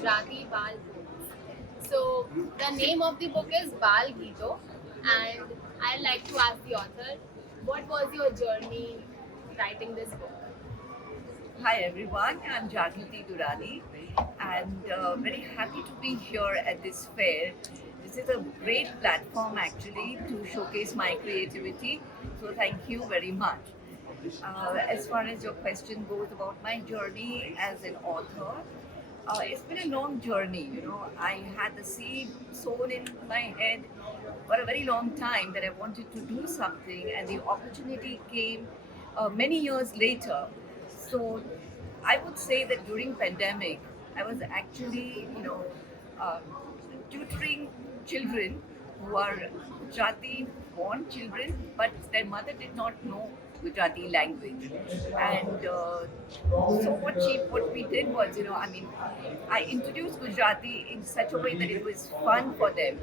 Gujarati Bal Poems. So the name of the book is Bal Gito, and I'd like to ask the author, what was your journey writing this book? Hi everyone, I'm Jagriti Durani and very happy to be here at this fair. This is a great platform actually to showcase my creativity, so thank you very much. As far as your question goes about my journey as an author, it's been a long journey. I had the seed sown in my head for a very long time that I wanted to do something, and the opportunity came many years later. So I would say that during pandemic, I was actually, um, tutoring children who are Gujarati born children, but their mother did not know Gujarati language. And so what we did was, I introduced Gujarati in such a way that it was fun for them.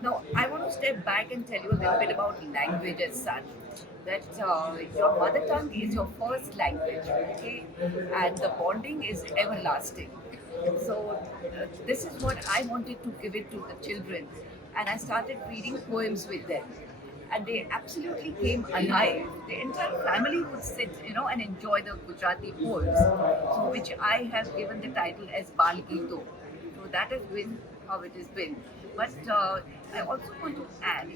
Now, I want to step back and tell you a little bit about language as such. That your mother tongue is your first language, okay, and the bonding is everlasting. So, this is what I wanted to give it to the children, and I started reading poems with them. And they absolutely came alive. The entire family would sit, and enjoy the Gujarati poems, so which I have given the title as Bal Gito. So that has been how it has been. But I also want to add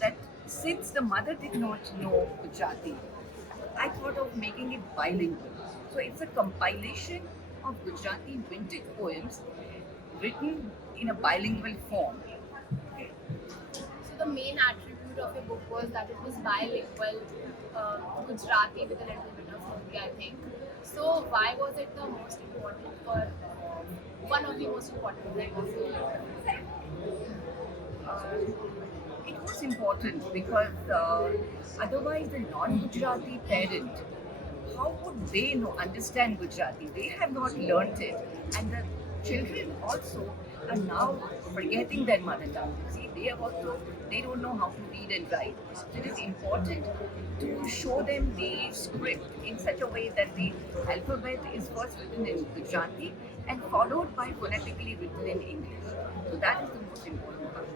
that since the mother did not know Gujarati, I thought of making it bilingual. So it's a compilation of Gujarati vintage poems written in a bilingual form. Okay. So the main attribute of your book was that it was bilingual, Gujarati with a little bit of Hindi, I think. So why was it the most important or one of the most important things of your book? It was important because otherwise the non-Gujarati parent, how would they know understand Gujarati? They have not learnt it, and the children also are now forgetting their mother tongue. See, they don't know how to read and write. So it is important to show them the script in such a way that the alphabet is first written in Gujarati and followed by phonetically written in English. So that is the most important part.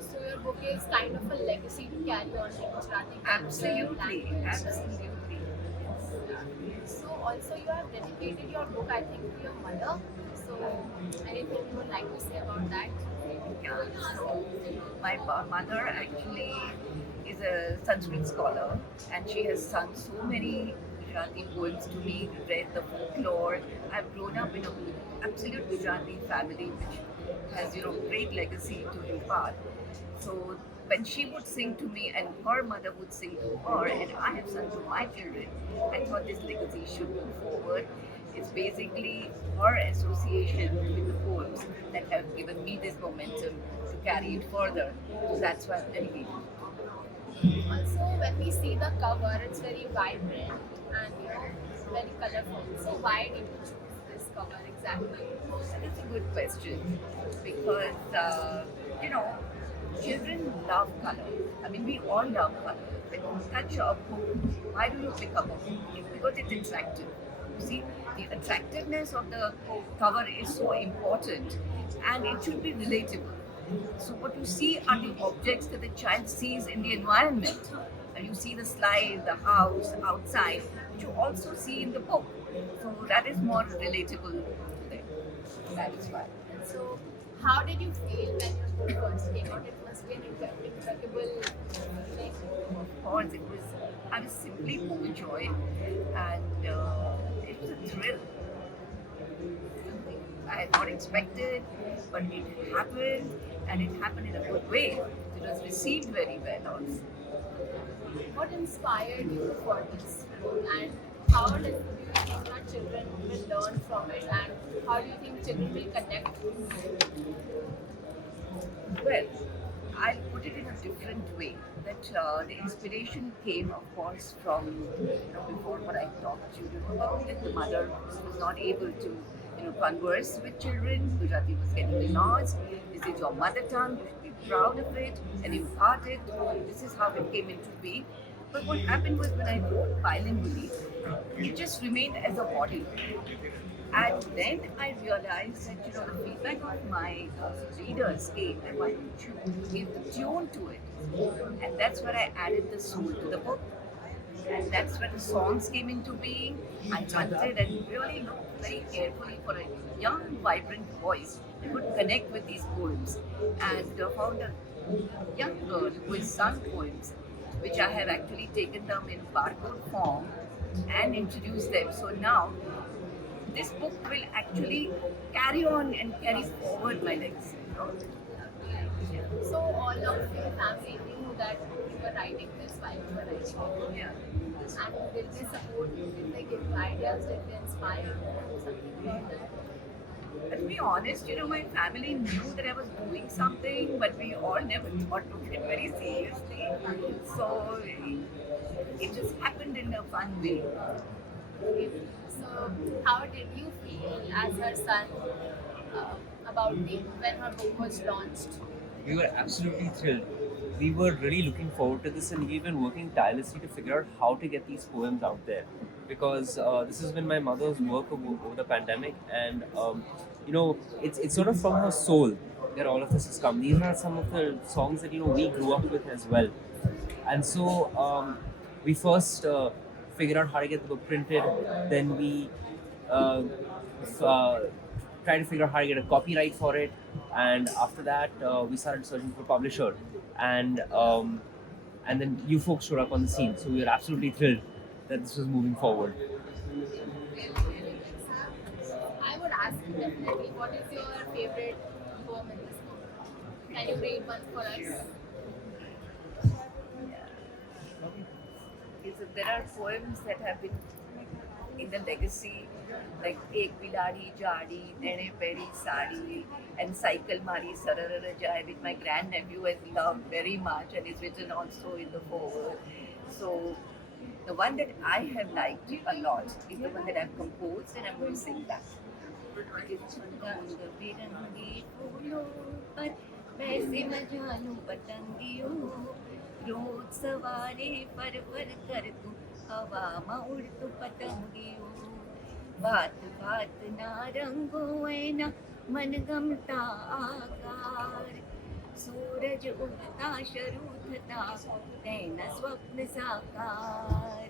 So your book is kind of a legacy to carry on in Gujarati culture, Absolutely, language. absolutely. So also you have dedicated your book, I think, to your mother. So anything you would like to say about that? Yeah, so my mother actually is a Sanskrit scholar, and she has sung so many Gujarati poems to me, read the folklore. I've grown up in a absolute Gujarati family, which has great legacy to impart. So when she would sing to me, and her mother would sing to her, and I have sung to my children, I thought this legacy should move forward. It's basically her association with the poems that have given me this momentum to carry it further. So that's why I'm dedicated. Also, when we see the cover, it's very vibrant and very colorful. So why did you choose this cover exactly? That's a good question because children love color. I mean, we all love color. When you touch a book, why do you pick up a book? It's because it's attractive. You see, the attractiveness of the cover is so important, and it should be relatable. So what you see are the objects that the child sees in the environment. And you see the slide, the house, outside, which you also see in the book. So that is more relatable to them. That is why. So how did you feel when your book first came out? It must be an incredible thing. Of course, I was simply overjoyed, and it was a thrill. I had not expected, but it happened, and it happened in a good way. It was received very well also. What inspired you for this book, and how do you think our children will learn from it, and how do you think children will connect with it? Well, I'll put it in a different way. That the inspiration came, of course, from before what I talked to you about. That the mother was not able to converse with children. Gujarati was getting lost. This is your mother tongue. You should be proud of it and impart it. This is how it came into being. But what happened was when I wrote bilingually, it just remained as a body. And then I realized that the feedback of my readers came. They wanted to give the tune to it, and that's where I added the soul to the book. And that's where the songs came into being. I hunted and really looked very carefully for a young, vibrant voice that would connect with these poems, and found a young girl who has sung poems, which I have actually taken them in barcode form and introduced them. So now this book will actually carry on and carry forward my legacy. So all of your family knew that you were writing this while you were writing it. Yeah. And did they support you? Did they give you ideas? Did they inspire you to do something about that? But to be honest, my family knew that I was doing something, but we all never thought of it very seriously. So it just happened in a fun way. Okay. So how did you feel as her son about when her book was launched? We were absolutely thrilled. We were really looking forward to this, and we've been working tirelessly to figure out how to get these poems out there. Because this has been my mother's work over the pandemic, and it's sort of from her soul that all of this has come. These are some of the songs that we grew up with as well, and so we first figured out how to get the book printed. Then we uh, f- uh, tried to figure out how to get a copyright for it, and after that we started searching for a publisher, and then you folks showed up on the scene. So we were absolutely thrilled that this was moving forward. Really, really nice. I would ask you definitely, what is your favorite poem in this book? Can you read one for us? Okay, so there are poems that have been in the legacy, like Ek Biladi Jadi, Tene Peri Sari, and Cycle Mari Sarara Jai, which my grandnephew has loved very much and is written also in the foreword. So the one that I have liked a lot is the one that I've composed, and I'm going to sing that. It's रंग बिरंगे फूलों पर वैसे मैं जानू पतंगियों, रोज सवारे पर कर तू हवा में उड़ तू पतंगियों, बात बात ना रंगो है ना मन गमता आकार, सूरज उगता शुरू थता तैना स्वप्न साकार,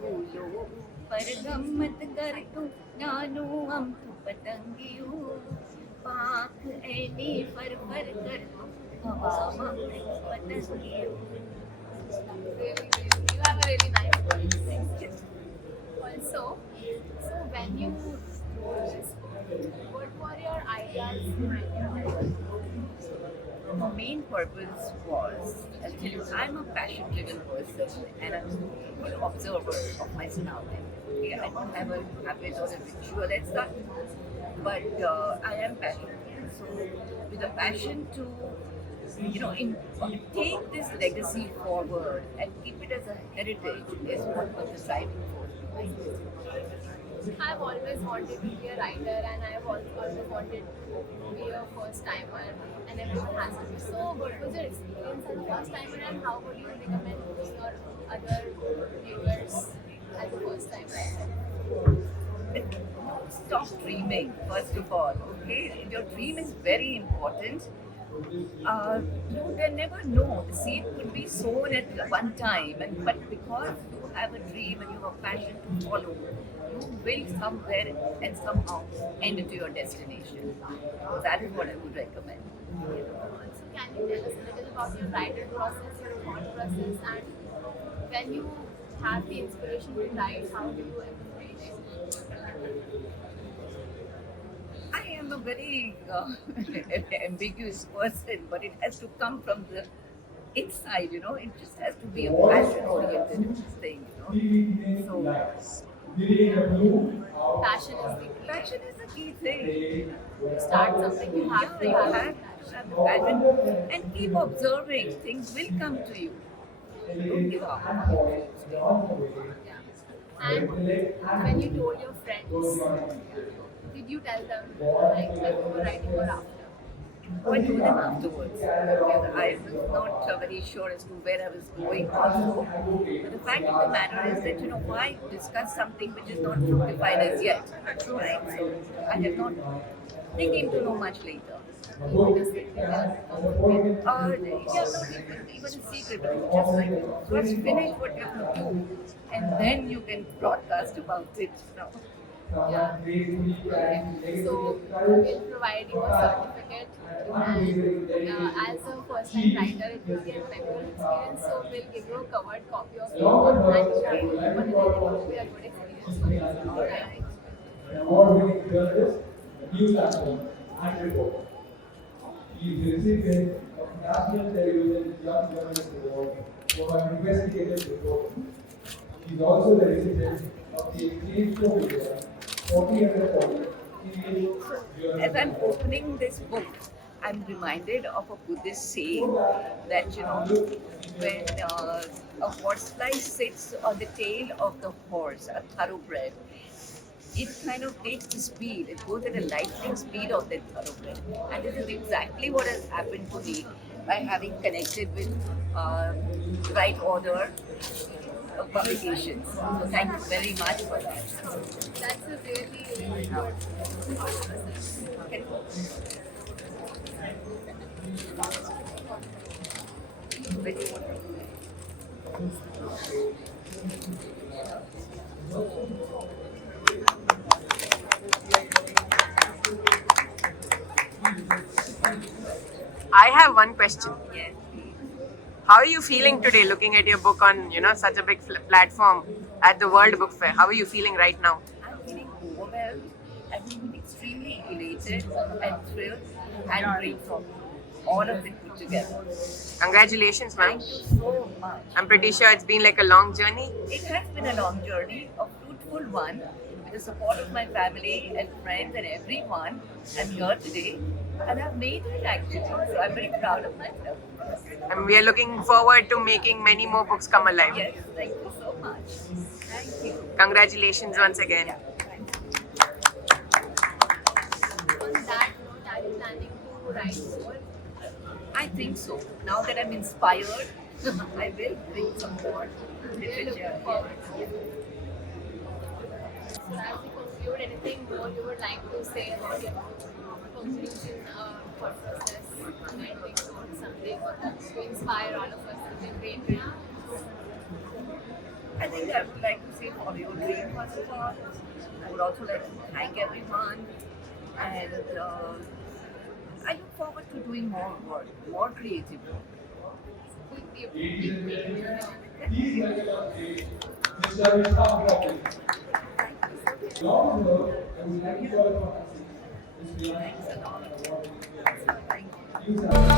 फूलों पर गम्मत कर तू नानू हम तू पतंगियों, पाख ऐनी पर कर तू हवा में उड़ तू पतंगियों. Really, really, you have a really nice voice. Also, so when you wrote this book, what were your ideas behind it? The main purpose was, I'll tell you, I'm a passion-driven person and I'm a good observer of my surroundings. Okay, I don't have a habit or a ritual as such, but I am passionate. So, with a passion to, take this legacy forward and keep it as a heritage is what was the driving force behind it. I've always wanted to be a writer, and I've always wanted to be a first timer, and everyone has to be. So, what was your experience as a first timer, and how would you recommend your other viewers as a first timer? Stop dreaming, first of all. Okay, your dream is very important. You can never know. The seed could be sown at one time, but because you have a dream and you have a passion to follow, you will somewhere and somehow end into your destination. So that is what I would recommend. So, can you tell us a little about your writer process, your thought process, and when you have the inspiration to write, how do you approach it? I am a very ambiguous person, but it has to come from the inside, It just has to be a passion-oriented thing, So Passion is the key. passion is the key thing. To start something, you have to You have have it. to have the passion and keep observing. Things will come to you. Don't give up. Yeah. And when you told your friends, did you tell them like when you were writing or after? So I told them afterwards. Because I was not very sure as to where I was going also. But the fact of the matter is that, why discuss something which is not fructified as yet? Right? So I have not, they came to know much later. Yeah, not even a secret, but you just like first finish what you have to do, and then you can broadcast about it. Yeah. So we'll provide you a certificate, and as a first-time writer, it will be a memorable experience. So we'll give you a covered copy of your book, and you can open it, and it will be a good experience for you. Alright. Award-winning journalist, news anchor, and reporter. He is the recipient of National Television Young Journalist Award for an investigative reporting. He is also the recipient of the Exchange Show Media 40 under 40 English As I'm journalism. opening this book, I'm reminded of a Buddhist saying that when a horsefly sits on the tail of the horse, a thoroughbred, it kind of takes the speed. It goes at a lightning speed of that thoroughbred, and this is exactly what has happened to me by having connected with Right Order publications. So thank you very much for that. That's a really, really good process. Okay. Very wonderful. I have one question. Yes, please. How are you feeling today looking at your book on, such a big platform at the World Book Fair? How are you feeling right now? I'm feeling overwhelmed. I'm feeling extremely elated and thrilled and grateful. All of it put together. Congratulations, ma'am. Thank you so much. I'm pretty sure it's been like a long journey. It has been a long journey, a fruitful one, with the support of my family and friends and everyone. I'm here today and I've made it actually. So I'm very proud of myself. And we are looking forward to making many more books come alive. Yes, thank you so much. Thank you. Congratulations once again. Yeah, thank you. On that note, are you planning to write more? I think so. Now that I'm inspired, I will bring some more We're literature. looking forward to it. So as we conclude, anything more you would like to say about your conclusion thought process, ending note, something to inspire all of us in great dream? I think I would like to say follow your dream first of all. I would also like to thank everyone, and I look forward to doing more work, more creative work. Keep making it. Please welcome Mr. Vishal Robbins. Long ago, I would like to call upon Mr. Thanks a lot. Thank you. News anchor.